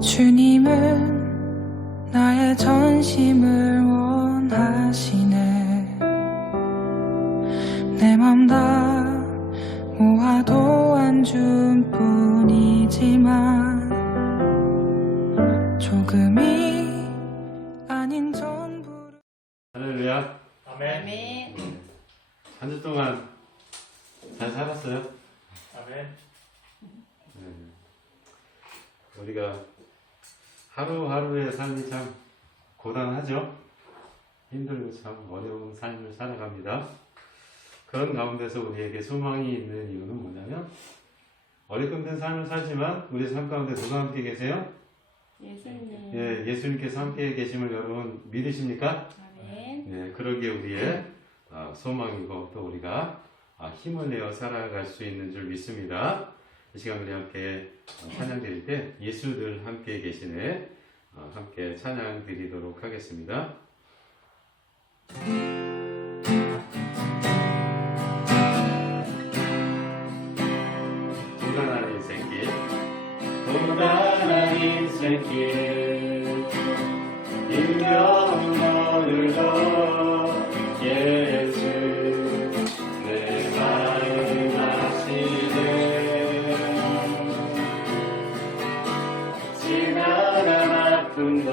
주님은 나의 전심을 원하시네. 내 맘 다 모아도 안 준 뿐이지만 조금이 아닌 전부를. 할렐루야. 아멘. 한 주 동안 잘 살았어요? 아멘. 우리가 하루하루의 삶이 참 고단하죠? 힘들고 참 어려운 삶을 살아갑니다. 그런 가운데서 우리에게 소망이 있는 이유는 뭐냐면, 어리석은 삶을 살지만 우리 삶 가운데 누가 함께 계세요? 예수님. 예, 예수님께서 함께 계심을 여러분 믿으십니까? 아멘. 예, 그러기에 우리의 소망이고 또 우리가 힘을 내어 살아갈 수 있는 줄 믿습니다. 이 시간 우리 함께 찬양 드릴 때 예수들 함께 계시네 함께 찬양 드리도록 하겠습니다. 고단한 인생길, 고단한 인생길, 힘겨운 오늘도 예수 내 마음 아시네. 지나간 아픔도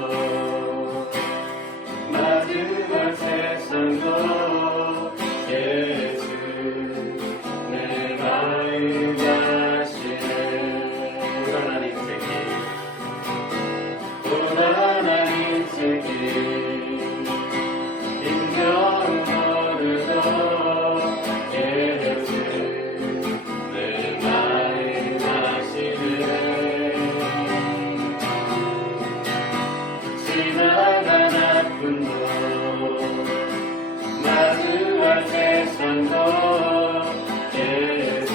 마주할 세상도 예수 내 마음 아시네. 고단한 인생길, 고단한 인생길, 힘겨운 오늘도 예수 내 마음 아시네. 지나간 아픔도 마주할 세상도 예수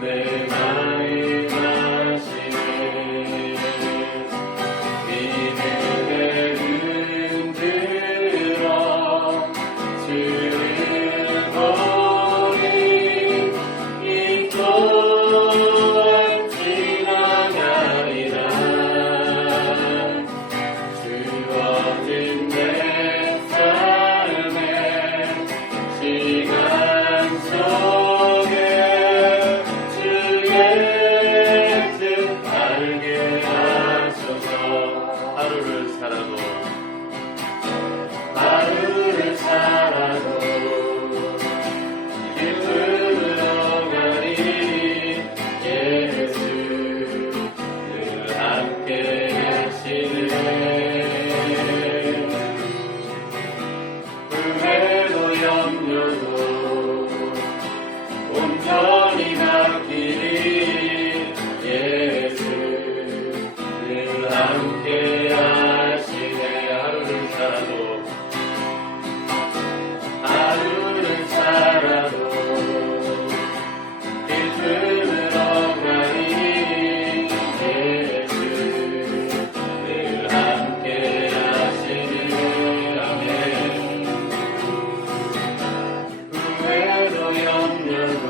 내 마음 아시네. 믿음의 흔들어 주를 보니 이 또한 지나가리라. 주어진 내 삶의 시간 속에 주의 뜻 알게 하소서. 하루를 살아도 기쁨으로 가리. 예수 늘 함께 하시네. 후회도 염려도 온전히 맡기리. 예수 늘 함께 하시네. 하루를 살아도 기쁨으로 가리. 예수 늘 함께 하시네. 아멘. 후회도 염려도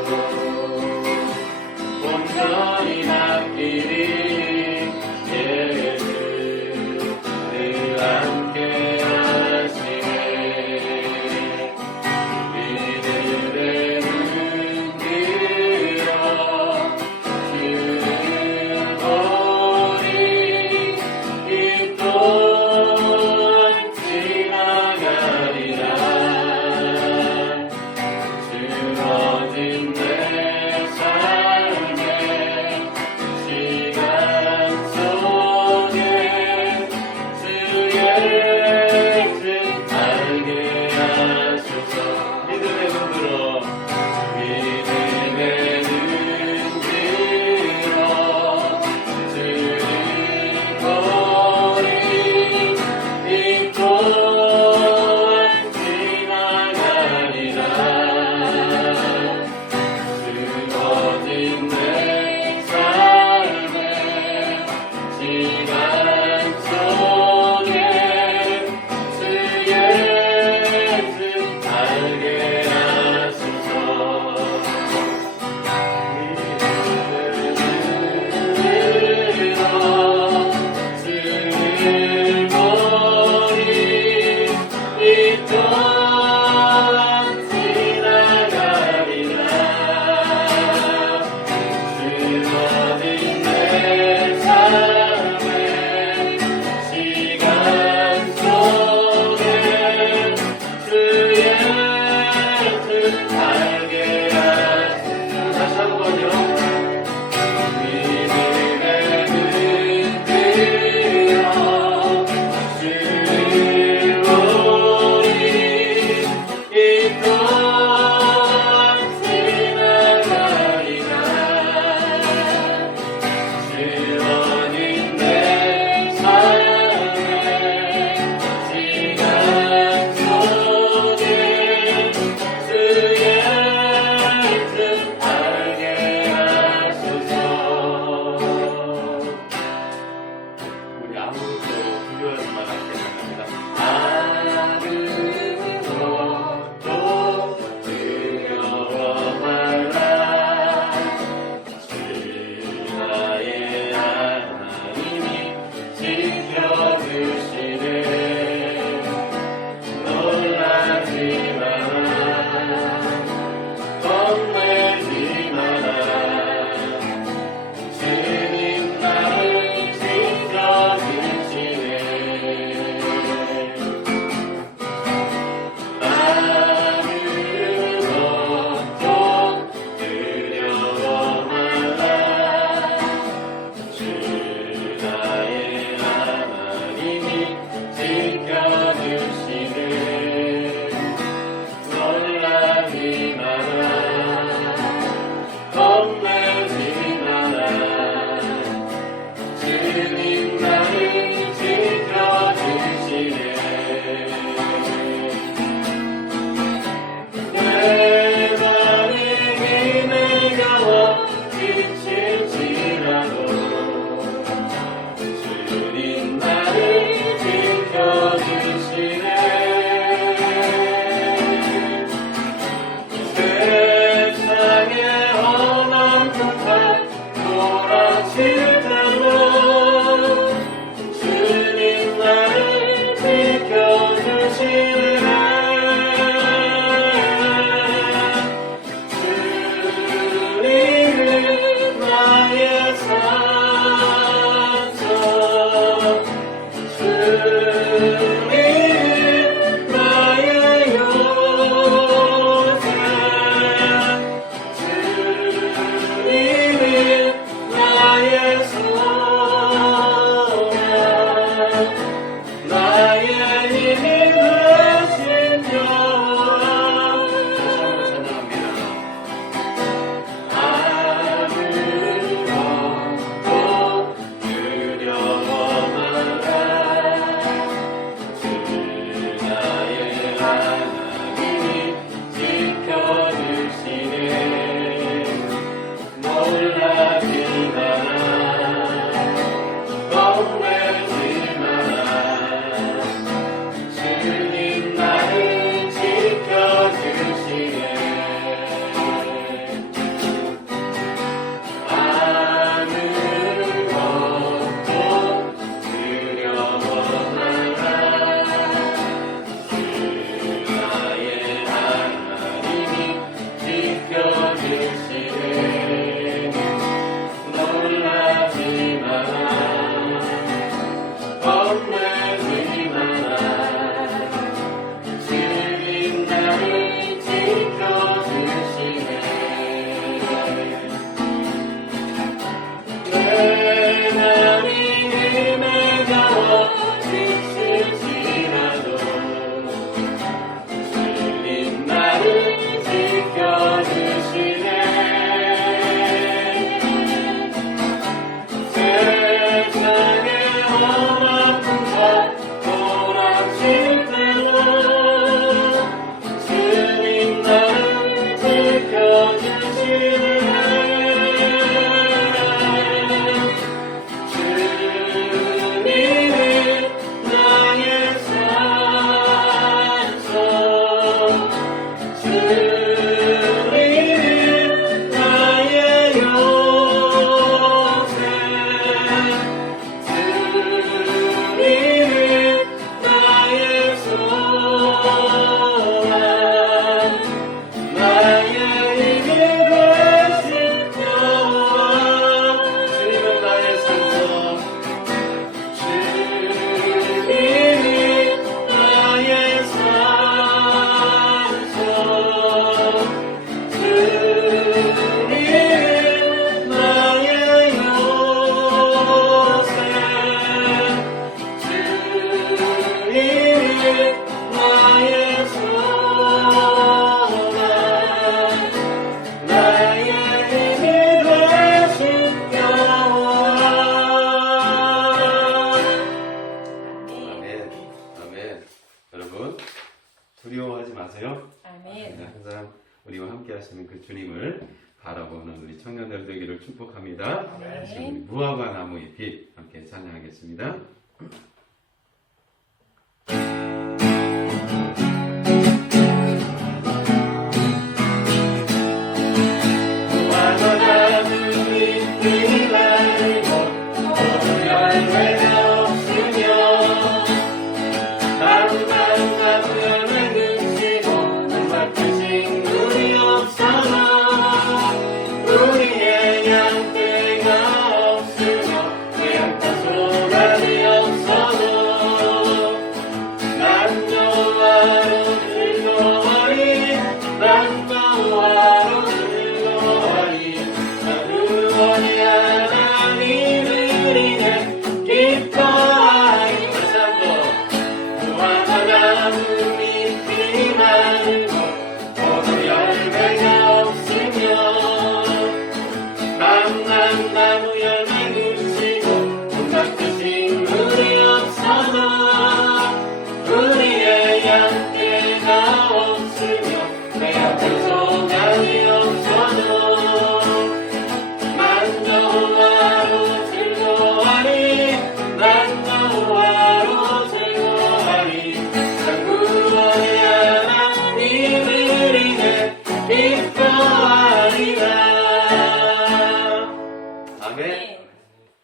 하나님을 바라보는 우리 청년들 되기를 축복합니다. 아멘. 우리 무화과 나무의 빛 함께 찬양하겠습니다.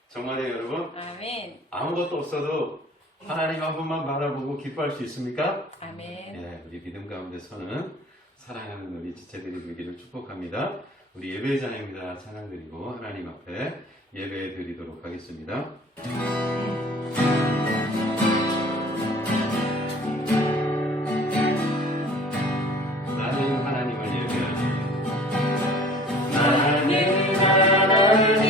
정말요 여러분? 아멘. 아무것도 없어도 하나님 한 분만 바라보고 기뻐할 수 있습니까? 아멘. 예, 우리 믿음 가운데서는 사랑하는 우리 지체들이 되기를 축복합니다. 우리 예배자입니다. 찬양 드리고 하나님 앞에 예배 드리도록 하겠습니다. 나는 하나님을 예배하리. 나는 하나님을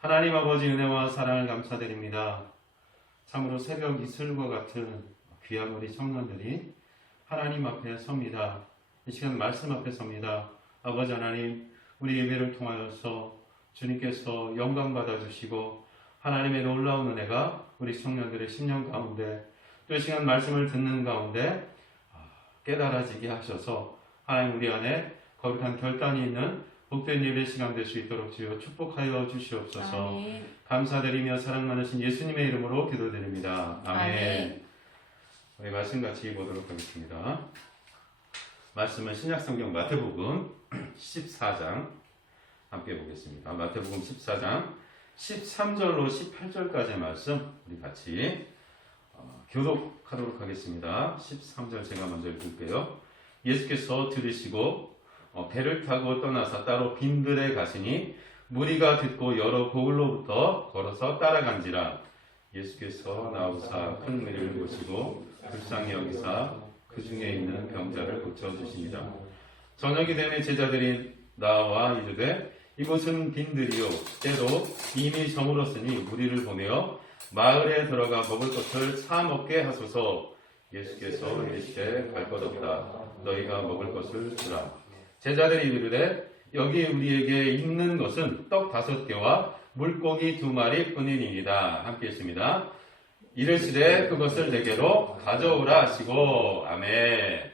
하나님 아버지 은혜와 사랑을 감사드립니다. 참으로 새벽 이슬과 같은 귀한 우리 청년들이 하나님 앞에 섭니다. 이 시간 말씀 앞에 섭니다. 아버지 하나님, 우리 예배를 통하여서 주님께서 영광 받아주시고 하나님의 놀라운 은혜가 우리 청년들의 심령 가운데 또 이 시간 말씀을 듣는 가운데 깨달아지게 하셔서 하나님 우리 안에 거룩한 결단이 있는 복된 예배 시간 될 수 있도록 주여 축복하여 주시옵소서. 아멘. 감사드리며 사랑 많으신 예수님의 이름으로 기도드립니다. 아멘. 아멘. 우리 말씀 같이 보도록 하겠습니다. 말씀은 신약성경 마태복음 14장 함께 보겠습니다. 마태복음 14장 13절로 18절까지의 말씀 우리 같이 교독하도록 하겠습니다. 13절 제가 먼저 읽을게요. 예수께서 들으시고 배를 타고 떠나서 따로 빈들에 가시니 무리가 듣고 여러 고을로부터 걸어서 따라간지라. 예수께서 나오사 큰 무리를 보시고 불쌍히 여기사 그 중에 있는 병자를 고쳐주십니다. 저녁이 되매 제자들이 나와 이르되 이곳은 빈들이요 때로 이미 저물었으니 무리를 보내어 마을에 들어가 먹을 것을 사 먹게 하소서. 예수께서 이르시되 갈 것 없다. 너희가 먹을 것을 주라. 제자들이 이르되 여기 우리에게 있는 것은 떡 5개와 물고기 2마리 뿐이니이다. 함께 있습니다. 이르시되 그것을 내게로 가져오라 하시고. 아멘.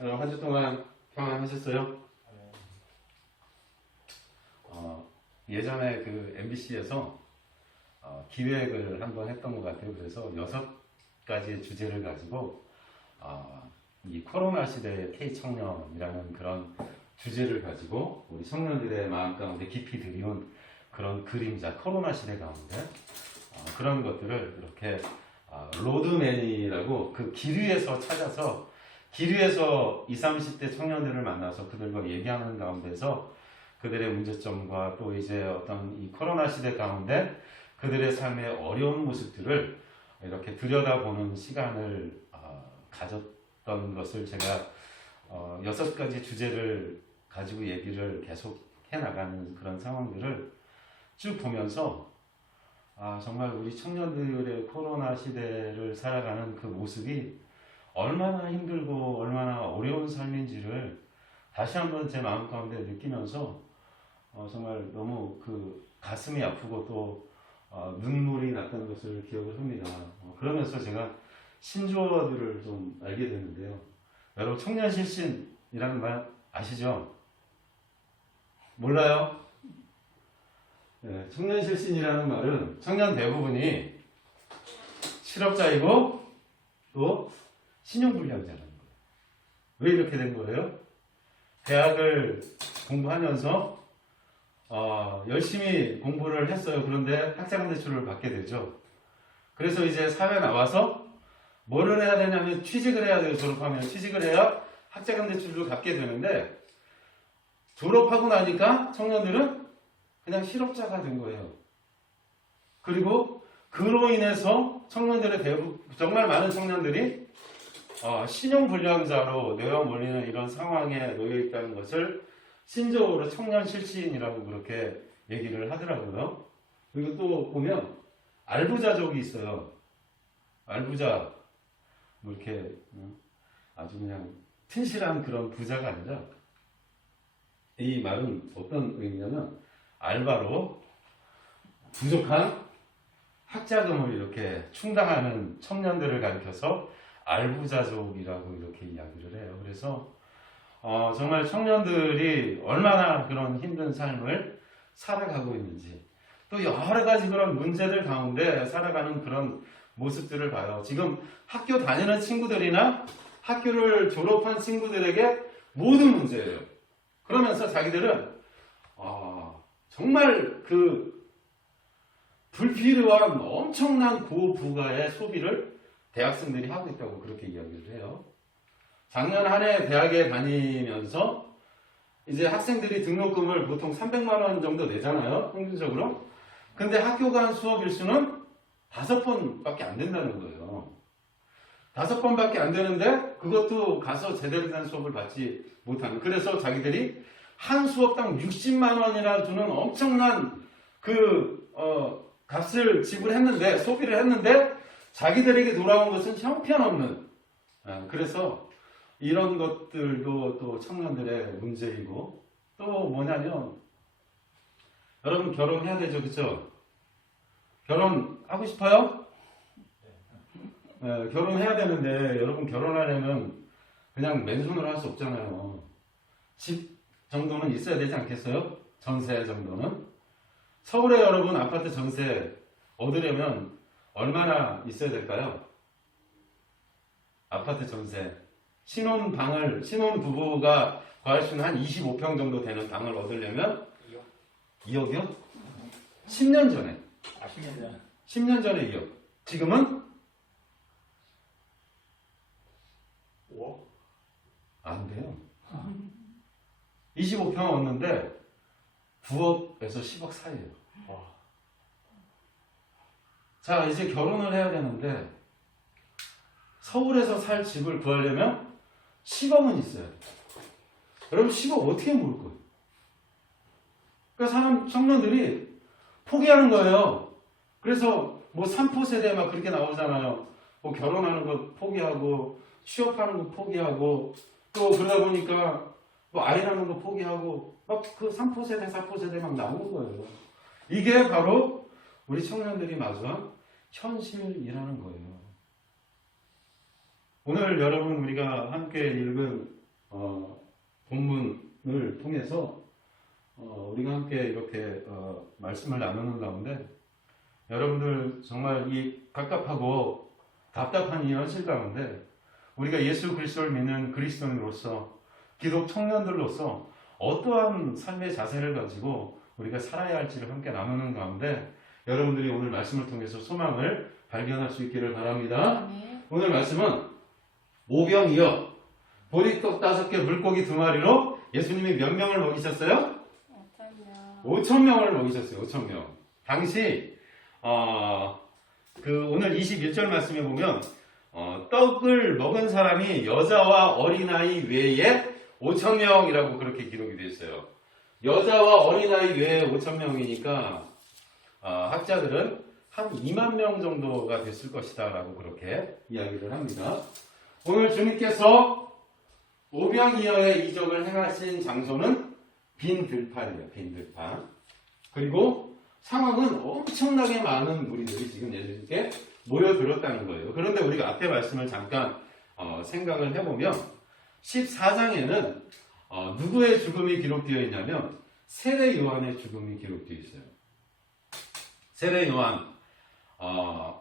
여러분 한 주 동안 평안하셨어요? 예전에 그 MBC에서 기획을 한번 했던 것 같아요. 그래서 6가지의 주제를 가지고 이 코로나 시대의 K청년이라는 그런 주제를 가지고 우리 청년들의 마음 가운데 깊이 들이운 그런 그림자, 코로나 시대 가운데 그런 것들을 이렇게 로드맨이라고 그 길 위에서 찾아서 길 위에서 20, 30대 청년들을 만나서 그들과 얘기하는 가운데서 그들의 문제점과 또 이제 어떤 이 코로나 시대 가운데 그들의 삶의 어려운 모습들을 이렇게 들여다보는 시간을 가졌던 것을 제가 6가지 주제를 가지고 얘기를 계속 해나가는 그런 상황들을 쭉 보면서 정말 우리 청년들의 코로나 시대를 살아가는 그 모습이 얼마나 힘들고 얼마나 어려운 삶인지를 다시 한번 제 마음 가운데 느끼면서 정말 너무 그 가슴이 아프고 또 눈물이 났던 것을 기억을 합니다. 그러면서 제가 신조어들을 좀 알게 됐는데요. 여러분 청년실신이라는 말 아시죠? 몰라요? 네, 청년실신이라는 말은 청년 대부분이 실업자이고 또 신용불량자라는 거예요. 왜 이렇게 된 거예요? 대학을 공부하면서 열심히 공부를 했어요. 그런데 학자금 대출을 받게 되죠. 그래서 이제 사회 나와서 뭐를 해야 되냐면 취직을 해야 돼요. 졸업하면 취직을 해야 학자금 대출을 갚게 되는데 졸업하고 나니까 청년들은 그냥 실업자가 된 거예요. 그리고 그로 인해서 청년들의 정말 많은 청년들이 신용불량자로 내어몰리는 이런 상황에 놓여 있다는 것을 신조어로 청년실신이라고 그렇게 얘기를 하더라고요. 그리고 또 보면 알부자족이 있어요. 알부자 뭐 이렇게 아주 그냥 튼실한 그런 부자가 아니라 이 말은 어떤 의미냐면 알바로 부족한 학자금을 이렇게 충당하는 청년들을 가리켜서 알부자족이라고 이렇게 이야기를 해요. 그래서 정말 청년들이 얼마나 그런 힘든 삶을 살아가고 있는지 또 여러 가지 그런 문제들 가운데 살아가는 그런 모습들을 봐요. 지금 학교 다니는 친구들이나 학교를 졸업한 친구들에게 모든 문제예요. 그러면서 자기들은 정말 그 불필요한 엄청난 고부가의 소비를 대학생들이 하고 있다고 그렇게 이야기를 해요. 작년 한 해 대학에 다니면서 이제 학생들이 등록금을 보통 300만 원 정도 내잖아요. 평균적으로. 근데 학교 간 수업 일수는 5번밖에 안 된다는 거예요. 5번밖에 안 되는데 그것도 가서 제대로 된 수업을 받지 못하는. 그래서 자기들이 한 수업당 60만 원이나 주는 엄청난 그 값을 지불했는데 소비를 했는데 자기들에게 돌아온 것은 형편없는. 그래서 이런 것들도 또 청년들의 문제이고 또 뭐냐면 여러분 결혼해야 되죠, 그렇죠? 결혼하고 싶어요? 네, 결혼해야 되는데 여러분 결혼하려면 그냥 맨손으로 할 수 없잖아요. 집 정도는 있어야 되지 않겠어요? 전세 정도는. 서울에 여러분 아파트 전세 얻으려면 얼마나 있어야 될까요? 아파트 전세. 신혼 부부가 구할 수 있는 한 25평 정도 되는 방을 얻으려면 2억이요? 10년 전에. 10년 전. 10년 전에 2억. 지금은 5억? 안 돼요. 25평 얻는데 9억에서 10억 사이에요. 와. 자, 이제 결혼을 해야 되는데 서울에서 살 집을 구하려면 10억은 있어야 돼. 여러분 10억 어떻게 모을 거예요? 그러니까 청년들이 포기하는 거예요. 그래서 뭐 3포 세대 막 그렇게 나오잖아요. 뭐 결혼하는 거 포기하고 취업하는 거 포기하고 또 그러다 보니까 뭐 아이 낳는 거 포기하고 막 그 3포 세대, 4포 세대 막 나오는 거예요. 이게 바로 우리 청년들이 마주한 현실이라는 거예요. 오늘 여러분 우리가 함께 읽은 본문을 통해서 우리가 함께 이렇게 말씀을 나누는 가운데 여러분들 정말 이 갑갑하고 답답한 이 현실 가운데 우리가 예수 그리스도를 믿는 그리스도인으로서 기독 청년들로서 어떠한 삶의 자세를 가지고 우리가 살아야 할지를 함께 나누는 가운데 여러분들이 오늘 말씀을 통해서 소망을 발견할 수 있기를 바랍니다. 오늘 말씀은 오병이어 보리떡 5개 물고기 2마리로 예수님이 몇 명을 먹이셨어요? 5,000명을 먹이셨어요. 5,000명. 당시 오늘 21절 말씀에 보면 떡을 먹은 사람이 여자와 어린아이 외에 5,000명이라고 그렇게 기록이 되어 있어요. 여자와 어린아이 외에 5,000명이니까 학자들은 한 2만 명 정도가 됐을 것이다 라고 그렇게 이야기를 합니다. 오늘 주님께서 오병이어의 이적을 행하신 장소는 빈 들판이에요. 빈 들판. 그리고 상황은 엄청나게 많은 무리들이 지금 예수님께 모여들었다는 거예요. 그런데 우리가 앞에 말씀을 잠깐 생각을 해보면 14장에는 누구의 죽음이 기록되어 있냐면 세례 요한의 죽음이 기록되어 있어요. 세례 요한,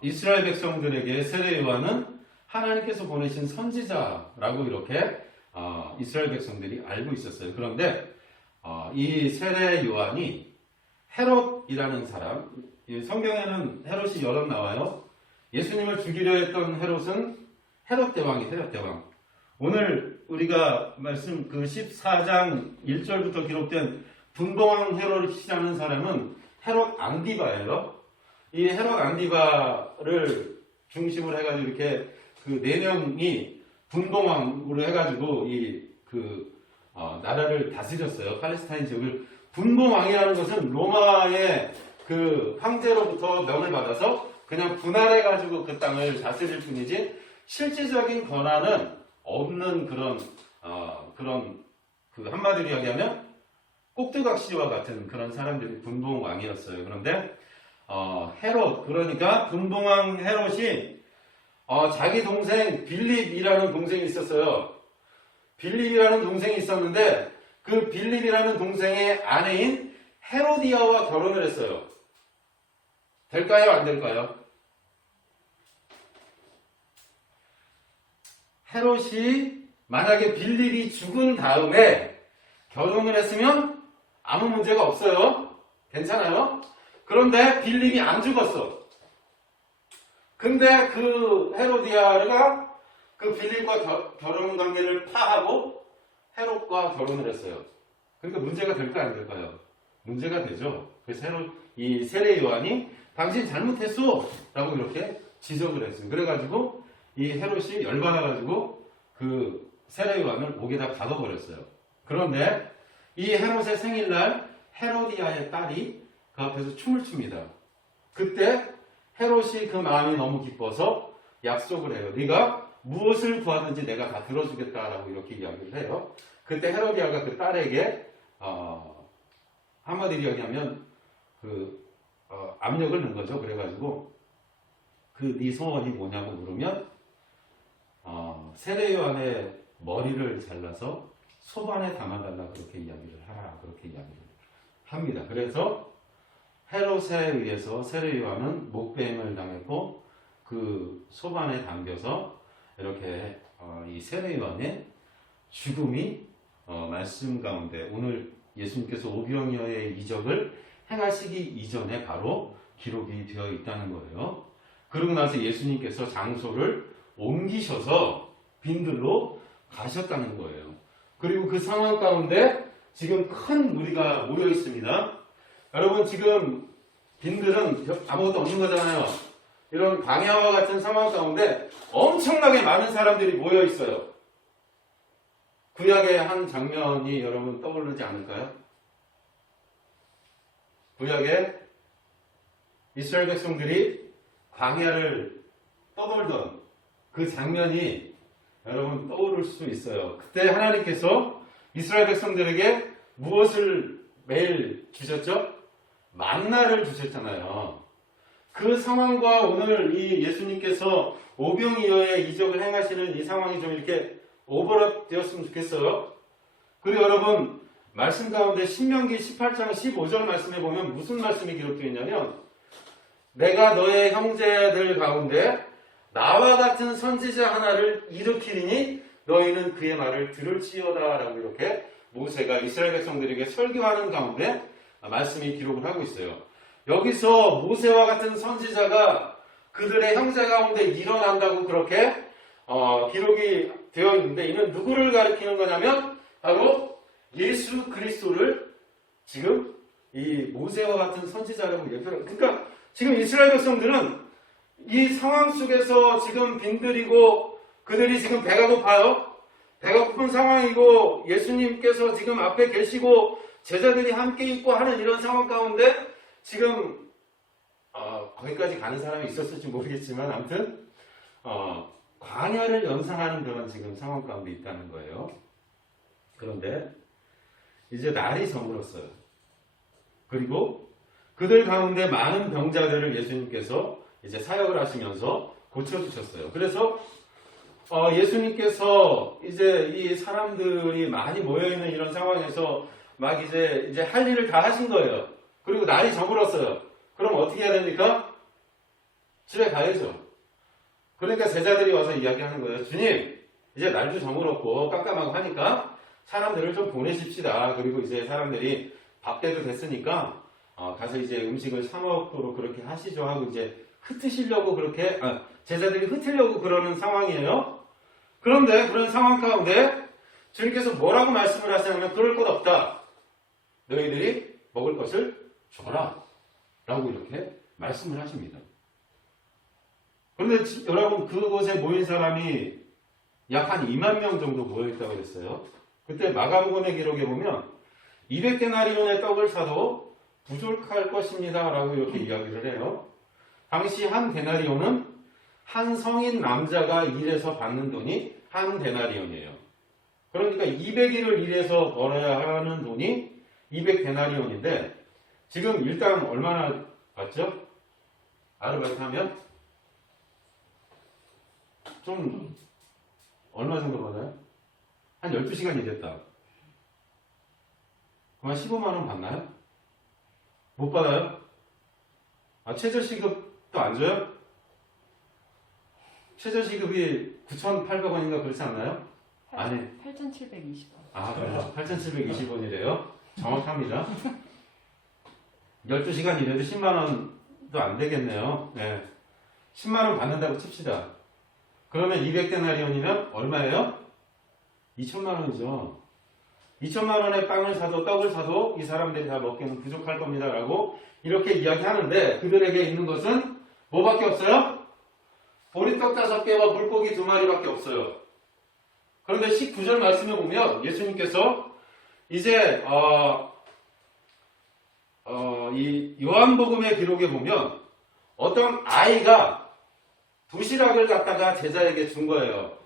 이스라엘 백성들에게 세례 요한은 하나님께서 보내신 선지자라고 이렇게 이스라엘 백성들이 알고 있었어요. 그런데 이 세례 요한이 헤롯이라는 사람, 성경에는 헤롯이 여러 나와요. 예수님을 죽이려 했던 헤롯은 헤롯 대왕이 헤롯 대왕. 오늘 우리가 말씀 그 14장 1절부터 기록된 분봉왕 헤롯이라는 사람은 헤롯 앙디바예요. 이 헤롯 앙디바를 중심으로 해가지고 이렇게 그 4명이 분봉왕으로 해가지고 나라를 다스렸어요. 팔레스타인 지역을. 분봉왕이라는 것은 로마의 그 황제로부터 명을 받아서 그냥 분할해가지고 그 땅을 다스릴 뿐이지 실질적인 권한은 없는 그런 그 한마디로 이야기하면 꼭두각시와 같은 그런 사람들이 분봉왕이었어요. 그런데 헤롯, 그러니까 분봉왕 헤롯이 자기 동생 빌립이라는 동생이 있었어요. 빌립이라는 동생이 있었는데 그 빌립이라는 동생의 아내인 헤로디아와 결혼을 했어요. 될까요? 안 될까요? 헤롯이 만약에 빌립이 죽은 다음에 결혼을 했으면 아무 문제가 없어요. 괜찮아요? 그런데 빌립이 안 죽었어. 근데 그 헤로디아가 그 빌립과 결혼 관계를 파하고 헤롯과 결혼을 했어요. 그러니까 문제가 될까 안 될까요? 문제가 되죠. 그래서 이 세례 요한이 당신 잘못했어 라고 이렇게 지적을 했어요. 그래가지고 이 헤롯이 열받아가지고 그 세례 요한을 목에다 박아버렸어요. 그런데 이 헤롯의 생일날 헤로디아의 딸이 그 앞에서 춤을 춥니다. 그때 헤롯이 그 마음이 너무 기뻐서 약속을 해요. 네가 무엇을 구하든지 내가 다 들어주겠다라고 이렇게 이야기를 해요. 그때 헤로디아가 그 딸에게 한마디로 이야기하면 압력을 넣은 거죠. 그래가지고 네 소원이 뭐냐고 물으면 세례 요한의 머리를 잘라서 소반에 담아달라 그렇게 이야기를 하라 그렇게 이야기를 합니다. 그래서 헤롯에 의해서 세례 요한은 목배임을 당했고 그 소반에 담겨서 이렇게 이 세례요한의 죽음이 말씀 가운데 오늘 예수님께서 오병이어의 이적을 행하시기 이전에 바로 기록이 되어 있다는 거예요. 그러고 나서 예수님께서 장소를 옮기셔서 빈들로 가셨다는 거예요. 그리고 그 상황 가운데 지금 큰 무리가 모여 있습니다. 여러분 지금 빈들은 아무것도 없는 거잖아요. 이런 광야와 같은 상황 가운데 엄청나게 많은 사람들이 모여 있어요. 구약의 한 장면이 여러분 떠오르지 않을까요? 구약에 이스라엘 백성들이 광야를 떠돌던 그 장면이 여러분 떠오를 수 있어요. 그때 하나님께서 이스라엘 백성들에게 무엇을 매일 주셨죠? 만나를 주셨잖아요. 그 상황과 오늘 이 예수님께서 오병이어의 이적을 행하시는 이 상황이 좀 이렇게 오버랩 되었으면 좋겠어요. 그리고 여러분 말씀 가운데 신명기 18장 15절 말씀에 보면 무슨 말씀이 기록되어 있냐면 내가 너의 형제들 가운데 나와 같은 선지자 하나를 일으키리니 너희는 그의 말을 들을지어다 라고 이렇게 모세가 이스라엘 백성들에게 설교하는 가운데 말씀이 기록을 하고 있어요. 여기서 모세와 같은 선지자가 그들의 형제 가운데 일어난다고 그렇게 기록이 되어 있는데 이는 누구를 가리키는 거냐면 바로 예수 그리스도를 지금 이 모세와 같은 선지자라고 얘기해요. 그러니까 지금 이스라엘 백성들은 이 상황 속에서 지금 빈들이고 그들이 지금 배가 고파요. 배가 고픈 상황이고 예수님께서 지금 앞에 계시고 제자들이 함께 있고 하는 이런 상황 가운데 지금 거기까지 가는 사람이 있었을지 모르겠지만 아무튼 광야를 연상하는 그런 지금 상황 가운데 있다는 거예요. 그런데 이제 날이 저물었어요. 그리고 그들 가운데 많은 병자들을 예수님께서 이제 사역을 하시면서 고쳐주셨어요. 그래서 예수님께서 이제 이 사람들이 많이 모여있는 이런 상황에서 막 이제 할 일을 다 하신 거예요. 그리고 날이 저물었어요. 그럼 어떻게 해야 됩니까? 집에 가야죠. 그러니까 제자들이 와서 이야기하는 거예요. 주님, 이제 날도 저물었고 깜깜하고 하니까 사람들을 좀 보내십시다. 그리고 이제 사람들이 밥때도 됐으니까 가서 이제 음식을 사 먹도록 그렇게 하시죠 하고 이제 흩으시려고 그렇게 제자들이 흩으려고 그러는 상황이에요. 그런데 그런 상황 가운데 주님께서 뭐라고 말씀을 하시냐면 그럴 것 없다. 너희들이 먹을 것을 줘라. 라고 이렇게 말씀을 하십니다. 그런데 여러분 그곳에 모인 사람이 약 한 2만 명 정도 모여있다고 그랬어요. 그때 마가복음의 기록에 보면 200데나리온의 떡을 사도 부족할 것입니다. 라고 이렇게 이야기를 해요. 당시 한 데나리온은 한 성인 남자가 일해서 받는 돈이 한 데나리온이에요. 그러니까 200일을 일해서 벌어야 하는 돈이 200데나리온인데 지금 일당 얼마나 받죠? 아르바이트 하면 좀 얼마 정도 받아요? 한 12시간 일했다. 그럼 한 15만 원 받나요? 못 받아요? 최저시급도 안 줘요? 최저시급이 9,800원인가 그렇지 않나요? 아니. 8,720원. 그래요? 8,720원이래요? 정확합니다. 12시간 일해도 10만원도 안 되겠네요. 네. 10만원 받는다고 칩시다. 그러면 200데나리온이면 얼마예요? 2천만원이죠. 2천만원의 빵을 사도 떡을 사도 이 사람들이 다 먹기는 부족할 겁니다. 라고 이렇게 이야기하는데 그들에게 있는 것은 뭐밖에 없어요? 보리떡 5개와 물고기 2마리밖에 없어요. 그런데 19절 말씀에 보면 예수님께서 이제 이 요한복음의 기록에 보면 어떤 아이가 도시락을 갖다가 제자에게 준 거예요.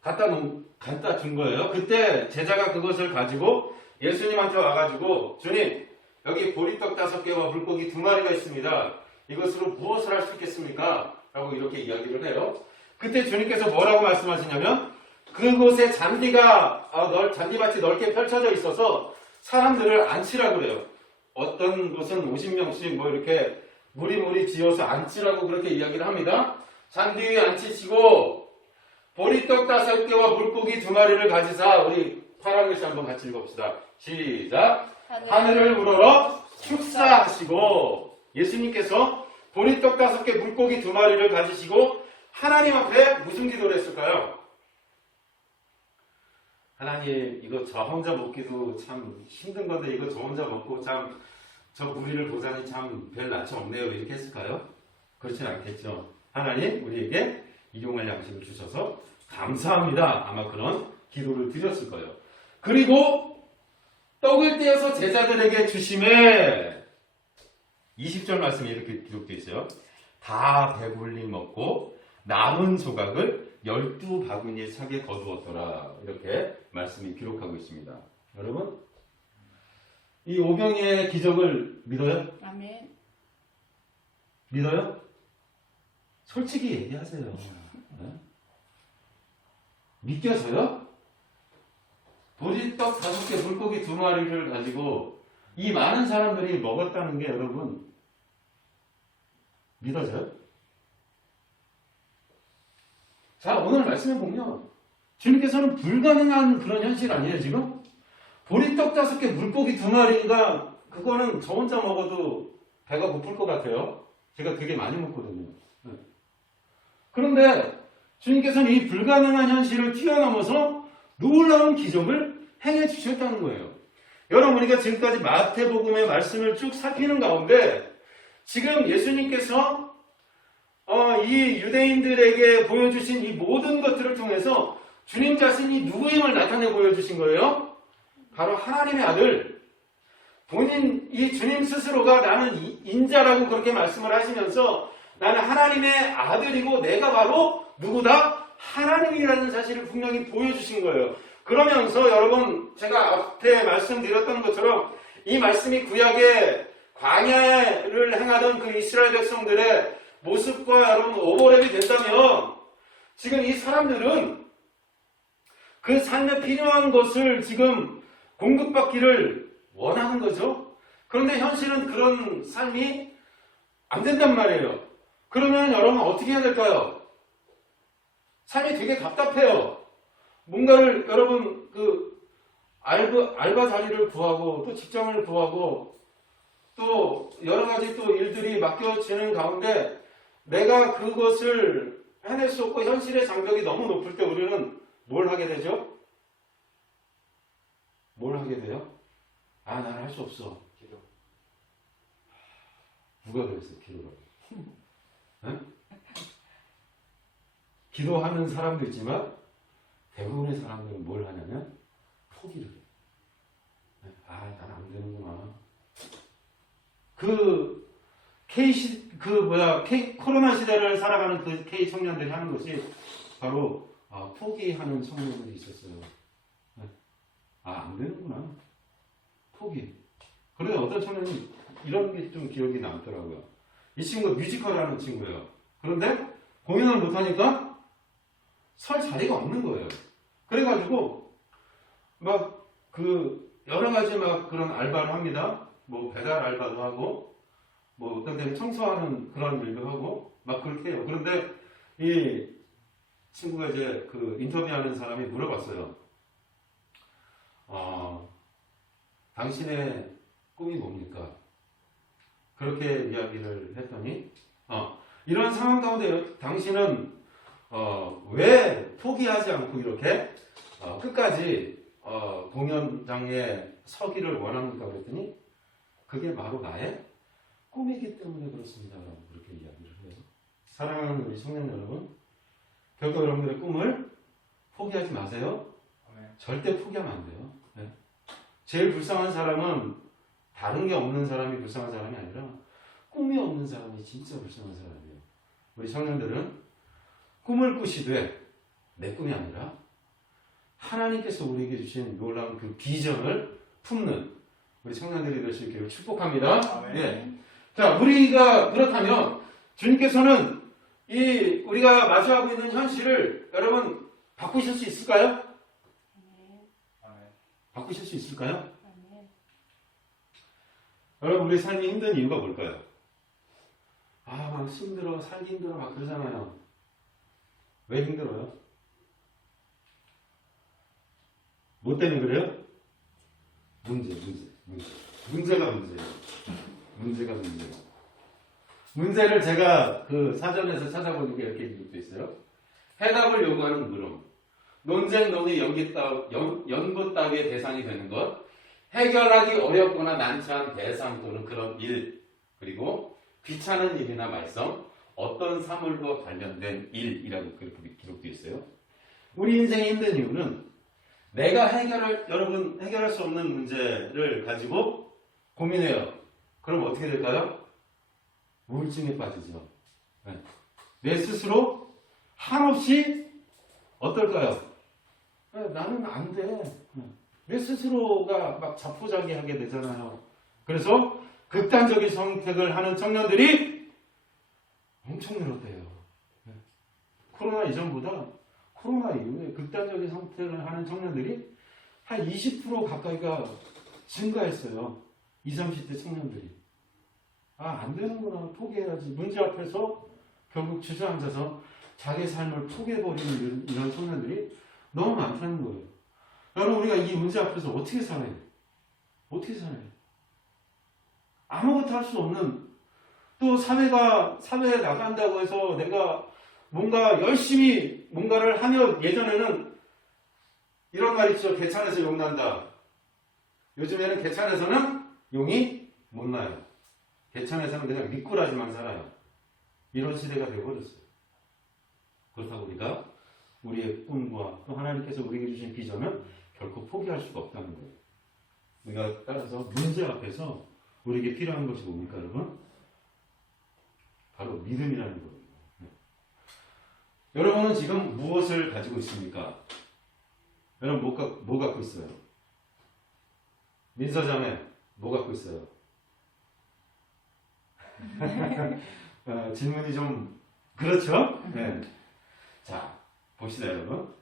갖다 준 거예요. 그때 제자가 그것을 가지고 예수님한테 와가지고 주님 여기 보리떡 5개와 물고기 2마리가 있습니다. 이것으로 무엇을 할 수 있겠습니까? 라고 이렇게 이야기를 해요. 그때 주님께서 뭐라고 말씀하시냐면 그곳에 잔디밭이 넓게 펼쳐져 있어서 사람들을 앉히라고 그래요. 어떤 곳은 50명씩 뭐 이렇게 무리무리 지어서 앉히라고 그렇게 이야기를 합니다. 잔디 위에 앉히시고 보리떡 5개와 물고기 2마리를 가지사. 우리 파란 글씨 한번 같이 읽어봅시다. 시작. 하늘을 우러러 축사하시고, 예수님께서 보리떡 5개, 물고기 2마리를 가지시고 하나님 앞에 무슨 기도를 했을까요? 하나님, 이거 저 혼자 먹기도 참 힘든 건데 이거 저 혼자 먹고 참 저 무리를 보자니 참 별 낯이 없네요. 이렇게 했을까요? 그렇진 않겠죠. 하나님, 우리에게 일용할 양식을 주셔서 감사합니다. 아마 그런 기도를 드렸을 거예요. 그리고 떡을 떼어서 제자들에게 주심에 20절 말씀에 이렇게 기록되어 있어요. 다 배불리 먹고 남은 조각을 12바구니에 차게 거두었더라. 이렇게 말씀이 기록하고 있습니다. 여러분, 이 오병이의 기적을 믿어요? 아멘. 믿어요? 솔직히 얘기하세요. 네? 믿겨져요? 보리떡 5개, 물고기 2마리를 가지고 이 많은 사람들이 먹었다는 게 여러분 믿어져요? 자, 오늘 말씀해 보면 주님께서는 불가능한 그런 현실 아니에요, 지금? 보리떡 5개, 물고기 2마리가 그거는 저 혼자 먹어도 배가 고플 것 같아요. 제가 되게 많이 먹거든요. 네. 그런데 주님께서는 이 불가능한 현실을 뛰어넘어서 놀라운 기적을 행해 주셨다는 거예요. 여러분, 우리가 지금까지 마태복음의 말씀을 쭉 살피는 가운데 지금 예수님께서 이 유대인들에게 보여주신 이 모든 것들을 통해서 주님 자신이 누구임을 나타내 보여주신 거예요. 바로 하나님의 아들, 본인 이 주님 스스로가 나는 인자라고 그렇게 말씀을 하시면서 나는 하나님의 아들이고 내가 바로 누구다? 하나님이라는 사실을 분명히 보여주신 거예요. 그러면서 여러분, 제가 앞에 말씀드렸던 것처럼 이 말씀이 구약의 광야를 행하던 그 이스라엘 백성들의 모습과 여러분 오버랩이 된다면 지금 이 사람들은 그 삶에 필요한 것을 지금 공급받기를 원하는 거죠. 그런데 현실은 그런 삶이 안 된단 말이에요. 그러면 여러분 어떻게 해야 될까요? 삶이 되게 답답해요. 뭔가를 여러분 알바 자리를 구하고 또 직장을 구하고 또 여러 가지 또 일들이 맡겨지는 가운데 내가 그것을 해낼 수 없고 현실의 장벽이 너무 높을 때 우리는 뭘 하게 되죠? 뭘 하게 돼요? 아, 나는 할 수 없어. 기도. 누가 그랬어, 기도를? 네? 기도하는 사람도 있지만 대부분의 사람들은 뭘 하냐면 포기를 해요. 아, 난 안 되는구나. 코로나 시대를 살아가는 그 K 청년들이 하는 것이 바로 포기하는 청년들이 있었어요. 안 되는구나. 포기. 그런데 어떤 청년이 이런 게 좀 기억이 남더라고요. 이 친구가 뮤지컬 하는 친구예요. 그런데 공연을 못하니까 설 자리가 없는 거예요. 그래가지고 여러 가지 그런 알바를 합니다. 뭐 배달 알바도 하고 뭐 어떤 데는 청소하는 그런 일도 하고 막 그렇게 해요. 그런데 이 친구가 이제 그 인터뷰하는 사람이 물어봤어요. 당신의 꿈이 뭡니까? 그렇게 이야기를 했더니 이런 상황 가운데 당신은 왜 포기하지 않고 이렇게 끝까지 공연장에 서기를 원합니까? 그랬더니 그게 바로 나의 꿈이기 때문에 그렇습니다. 라고 그렇게 이야기를 해요. 사랑하는 우리 청년 여러분, 결국 여러분들의 꿈을 포기하지 마세요. 절대 포기하면 안 돼요. 네. 제일 불쌍한 사람은 다른 게 없는 사람이 불쌍한 사람이 아니라 꿈이 없는 사람이 진짜 불쌍한 사람이에요. 우리 청년들은 꿈을 꾸시되 내 꿈이 아니라 하나님께서 우리에게 주신 놀라운 그 비전을 품는 우리 청년들이 될 수 있기를 축복합니다. 네. 자, 우리가 그렇다면 주님께서는 이 우리가 마주하고 있는 현실을 여러분 바꾸실 수 있을까요? 바꾸실 수 있을까요? 여러분, 우리 삶이 힘든 이유가 뭘까요? 막 힘들어, 살기 힘들어 막 그러잖아요. 왜 힘들어요? 뭐 때문에 그래요? 문제가 문제예요. 문제가 문제예요. 문제를 제가 그 사전에서 찾아보니까 이렇게 기록돼 있어요. 해답을 요구하는 물음, 논쟁, 논의, 연구 따위의 대상이 되는 것, 해결하기 어렵거나 난처한 대상 또는 그런 일, 그리고 귀찮은 일이나 말썽, 어떤 사물과 관련된 일이라고 그렇게 기록되어 있어요. 우리 인생이 힘든 이유는 내가 여러분 해결할 수 없는 문제를 가지고 고민해요. 그럼 어떻게 될까요? 우울증에 빠지죠. 네. 내 스스로 한없이 어떨까요? 네, 나는 안 돼. 내 스스로가 막 자포자기하게 되잖아요. 그래서 극단적인 선택을 하는 청년들이 엄청 늘었대요. 네. 코로나 이전보다 코로나 이후에 극단적인 선택을 하는 청년들이 한 20% 가까이가 증가했어요. 20, 30대 청년들이. 아, 안 되는구나. 포기해야지. 문제 앞에서 결국 주저앉아서 자기 삶을 포기해버리는 이런 청년들이 너무 많다는 거예요. 여러분, 우리가 이 문제 앞에서 어떻게 살아요? 어떻게 살아요? 아무것도 할 수 없는, 또 사회에 나간다고 해서 내가 뭔가 열심히 뭔가를 하며, 예전에는 이런 말 있죠. 개천에서 용 난다. 요즘에는 개천에서는 용이 못 나요. 개천에서는 그냥 미꾸라지만 살아요. 이런 시대가 되어버렸어요. 그렇다고 우리가 우리의 꿈과 또 하나님께서 우리에게 주신 비전은 결코 포기할 수가 없다는 거예요. 우리가 따라서 문제 앞에서 우리에게 필요한 것이 뭡니까, 여러분? 바로 믿음이라는 거예요. 여러분은 지금 무엇을 가지고 있습니까? 여러분 뭐 갖고 있어요? 민서자매 뭐 갖고 있어요? 질문이 좀 그렇죠? 네. 자, 봅시다 여러분.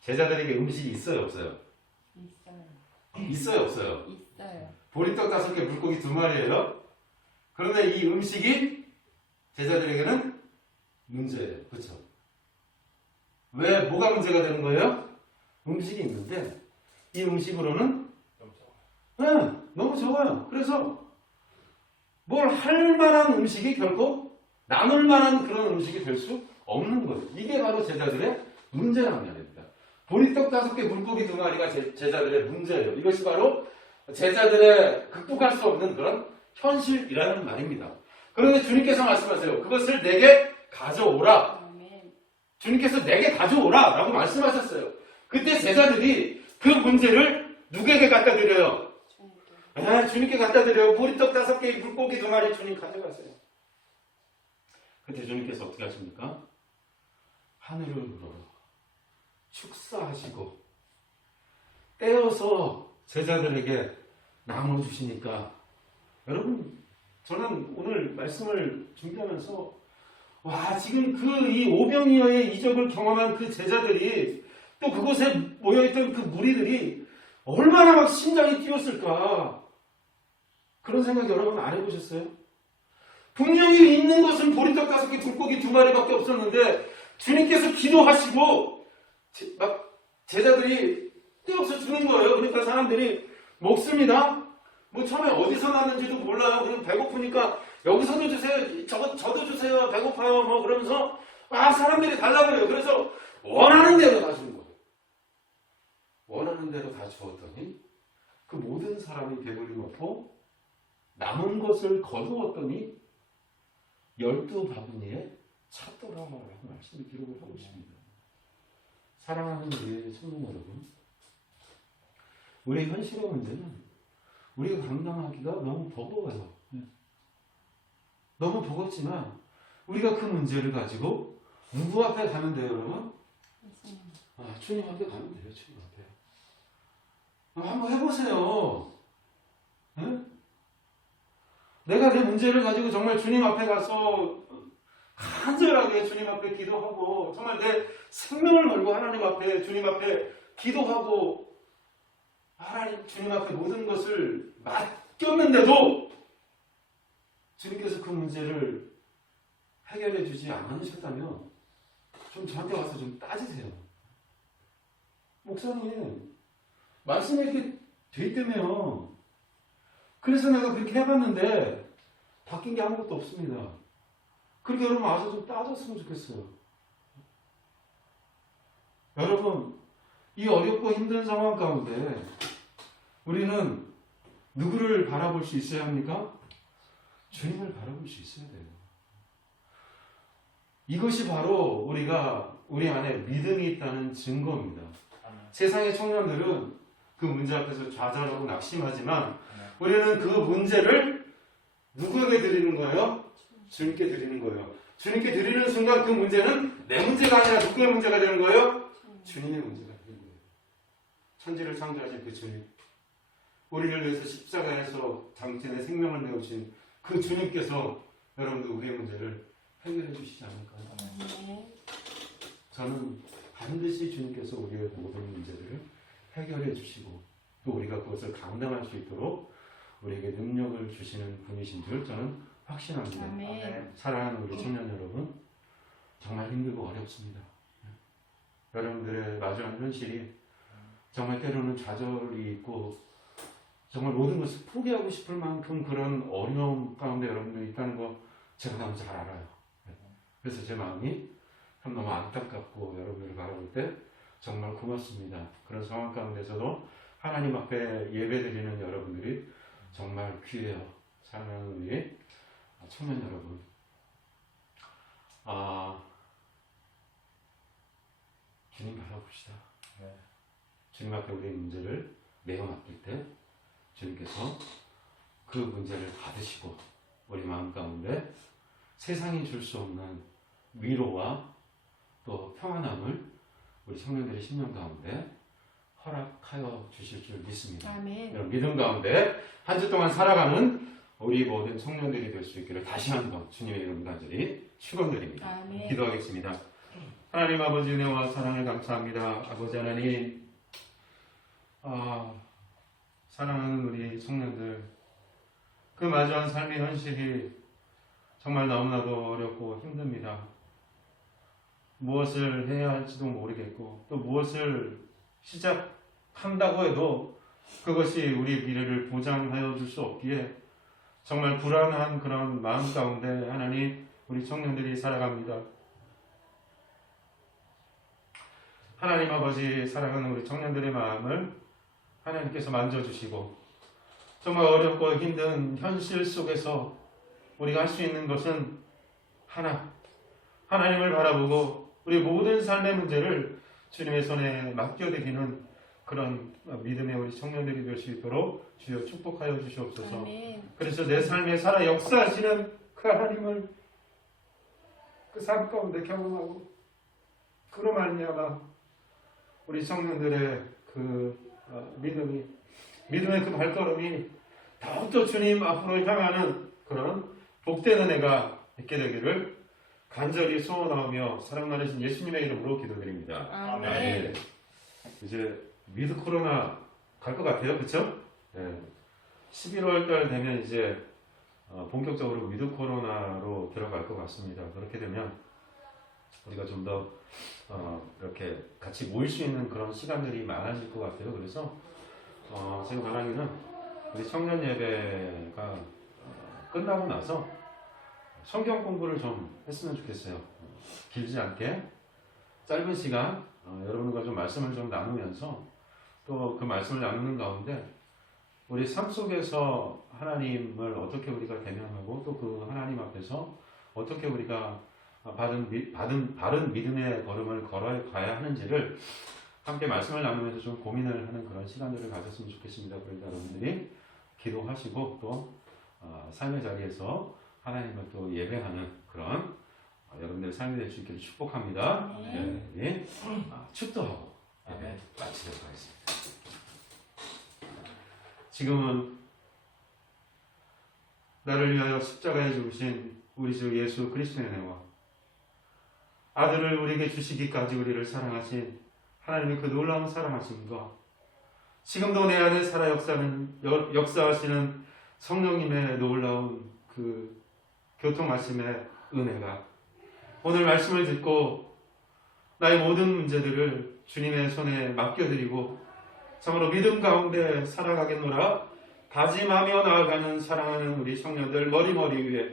제자들에게 음식이 있어요 없어요? 있어요. 있어요 없어요? 있어요. 보리떡 5개, 물고기 2마리예요. 그런데 이 음식이 제자들에게는 문제예요. 그렇죠? 왜 뭐가 문제가 되는 거예요? 음식이 있는데 이 음식으로는 너무 적어요. 그래서 뭘 할 만한 음식이 결코 나눌 만한 그런 음식이 될 수 없는 거예요. 이게 바로 제자들의 문제라는 말입니다. 보리떡 5개, 물고기 2마리가 제자들의 문제예요. 이것이 바로 제자들의 극복할 수 없는 그런 현실이라는 말입니다. 그런데 주님께서 말씀하세요. 그것을 내게 가져오라. 주님께서 내게 가져오라 라고 말씀하셨어요. 그때 제자들이 그 문제를 누구에게 갖다 드려요? 주님께 갖다 드려요. 보리떡 5개, 물고기 2마리 주님 가져가세요. 그때 주님께서 어떻게 하십니까? 하늘을 우러러 축사하시고 떼어서 제자들에게 나눠주시니까, 여러분, 저는 오늘 말씀을 준비하면서 지금 이 오병이어의 이적을 경험한 그 제자들이, 또 그곳에 모여있던 그 무리들이 얼마나 막 심장이 뛰었을까, 그런 생각 여러분 안 해보셨어요? 분명히 있는 것은 보리떡 5개, 물고기 2마리밖에 없었는데 주님께서 기도하시고 막 제자들이 떼어서 주는 거예요. 그러니까 사람들이 먹습니다. 뭐 처음에 어디서 났는지도 몰라요. 그냥 배고프니까 여기서도 주세요. 저도 주세요. 배고파요. 뭐 그러면서 사람들이 달라고 그래요. 그래서 원하는 대로 다 주는 거예요. 원하는 대로 다 주었더니 그 모든 사람이 배불리 먹고 남은 것을 거두었더니 12바구니에 찼더라라고 말씀을 기록을 하고 있습니다. 사랑하는 우리의 청년 여러분, 우리의 현실의 문제는 우리가 감당하기가 너무 버거워요. 너무 버겁지만 우리가 그 문제를 가지고 누구 앞에 가면 돼요, 여러분? 주님 앞에 가면 돼요. 주님 앞에. 한번 해보세요. 네? 내가 내 문제를 가지고 정말 주님 앞에 가서 간절하게 주님 앞에 기도하고, 정말 내 생명을 걸고 하나님 앞에, 주님 앞에 기도하고, 하나님 주님 앞에 모든 것을 맡겼는데도 주님께서 그 문제를 해결해 주지 않으셨다면 좀 저한테 와서 좀 따지세요. 목사님, 말씀에 이렇게 돼 있다며요. 그래서 내가 그렇게 해봤는데 바뀐 게 아무것도 없습니다. 그렇게 여러분 와서 좀 따졌으면 좋겠어요. 여러분, 이 어렵고 힘든 상황 가운데 우리는 누구를 바라볼 수 있어야 합니까? 주님을 바라볼 수 있어야 돼요. 이것이 바로 우리 안에 믿음이 있다는 증거입니다. 세상의 청년들은 그 문제 앞에서 좌절하고 낙심하지만 우리는 그 문제를 누구에게 드리는 거예요? 주님께 드리는 거예요. 주님께 드리는 순간 그 문제는 내 문제가 아니라 누구의 문제가 되는 거예요? 주님의 문제가 되는 거예요. 천지를 창조하신 그 주님, 우리를 위해서 십자가에서 당신의 생명을 내어주신 그 주님께서 여러분들 우리의 문제를 해결해 주시지 않을까요? 저는 반드시 주님께서 우리의 모든 문제를 해결해 주시고 또 우리가 그것을 감당할 수 있도록 우리에게 능력을 주시는 분이신 줄 저는 확신합니다. 아멘. 사랑하는 우리 청년 여러분, 정말 힘들고 어렵습니다. 여러분들의 마주하는 현실이 정말 때로는 좌절이 있고 정말 모든 것을 포기하고 싶을 만큼 그런 어려움 가운데 여러분들이 있다는 거 제가 너무 잘 알아요. 그래서 제 마음이 참 너무 안타깝고 여러분들을 바라볼 때 정말 고맙습니다. 그런 상황 가운데서도 하나님 앞에 예배드리는 여러분들이 정말 귀해요. 사랑하는 우리 청년 여러분, 주님 바라봅시다. 주님 앞에 우리의 문제를 내어 맡길 때 주님께서 그 문제를 받으시고 우리 마음 가운데 세상이 줄 수 없는 위로와 또 평안함을 우리 청년들의 심령 가운데 허락하여 주실 줄 믿습니다. 아멘. 이런 믿음 가운데 한 주 동안 살아가는 우리 모든 청년들이 될 수 있기를 다시 한번 주님의 이름 간절히 축원드립니다. 아멘. 기도하겠습니다. 하나님 아버지 은혜와 사랑을 감사합니다. 아버지 하나님, 사랑하는 우리 청년들, 그 마주한 삶의 현실이 정말 너무나도 어렵고 힘듭니다. 무엇을 해야 할지도 모르겠고 또 무엇을 시작한다고 해도 그것이 우리 미래를 보장하여 줄 수 없기에 정말 불안한 그런 마음 가운데 하나님 우리 청년들이 살아갑니다. 하나님 아버지, 사랑하는 우리 청년들의 마음을 하나님께서 만져주시고 정말 어렵고 힘든 현실 속에서 우리가 할 수 있는 것은 하나님을 바라보고 우리 모든 삶의 문제를 주님의 손에 맡겨드리는 그런 믿음의 우리 청년들이 될 수 있도록 주여 축복하여 주시옵소서. 아멘. 그래서 내 삶에 살아 역사하시는 그 하나님을 그 삶 가운데 경험하고 그로 말미암아 우리 청년들의 그 믿음의 그 발걸음이 더욱더 주님 앞으로 향하는 그런 복된 은혜가 있게 되기를 간절히 소원하며 사랑 많으신 예수님의 이름으로 기도드립니다. 아멘. 이제 위드 코로나 갈 것 같아요, 그렇죠? 네. 11월 달 되면 이제 본격적으로 위드 코로나로 들어갈 것 같습니다. 그렇게 되면 우리가 좀 더 이렇게 같이 모일 수 있는 그런 시간들이 많아질 것 같아요. 그래서 지금 바라기는 우리 청년 예배가 끝나고 나서 성경 공부를 좀 했으면 좋겠어요. 길지 않게 짧은 시간 여러분과 좀 말씀을 좀 나누면서 또 그 말씀을 나누는 가운데 우리 삶 속에서 하나님을 어떻게 우리가 대면하고 또 그 하나님 앞에서 어떻게 우리가 바른 믿음의 걸음을 걸어가야 하는지를 함께 말씀을 나누면서 좀 고민을 하는 그런 시간들을 가졌으면 좋겠습니다. 그러니까 여러분들이 기도하시고 또 삶의 자리에서 하나님을 또 예배하는 그런 여러분들의 삶이 될 수 있기를 축복합니다. 네. 축도하고 예배 마치도록 하겠습니다. 지금은 나를 위하여 십자가에 죽으신 우리 주 예수 그리스도의 은혜와 아들을 우리에게 주시기까지 우리를 사랑하신 하나님의 그 놀라운 사랑하심과 지금도 내 안에 살아 역사하시는 성령님의 놀라운 그 교통하심의 은혜가 오늘 말씀을 듣고 나의 모든 문제들을 주님의 손에 맡겨드리고 참으로 믿음 가운데 살아가겠노라. 다짐하며 나아가는 사랑하는 우리 청년들 머리머리 위에,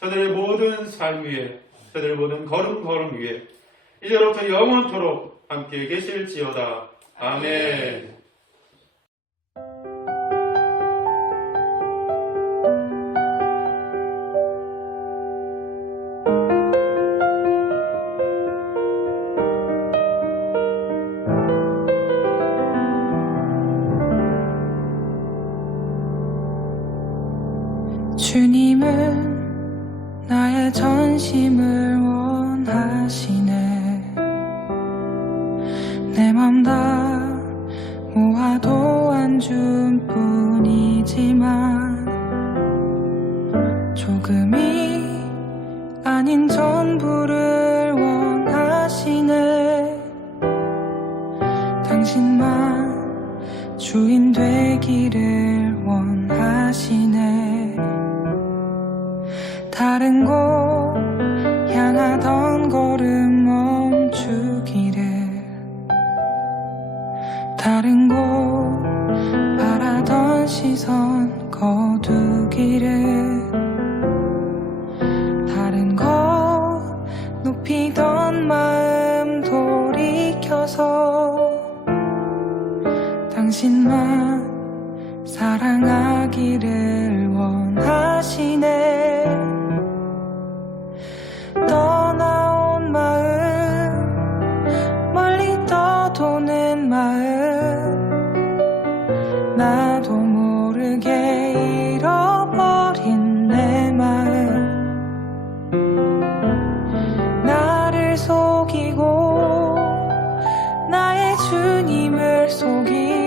저들의 모든 삶 위에, 저들의 모든 걸음걸음 위에 이제로부터 영원토록 함께 계실지어다. 아멘. 주님은 나의 전심을 원하시네. 내 맘 다 모아도 안 준 뿐이지만 조금이 아닌 전부를 원하시네. 당신만 주인 되기를 원하시네. 다른 곳 향하던 걸음 멈추기를, 다른 곳 바라던 시선 거두기를, 다른 것 높이던 마음 돌이켜서 당신만 사랑하기를 원하시네. 떠나온 마음, 멀리 떠도는 마음, 나도 모르게 잃어버린 내 마음, 나를 속이고 나의 주님을 속이고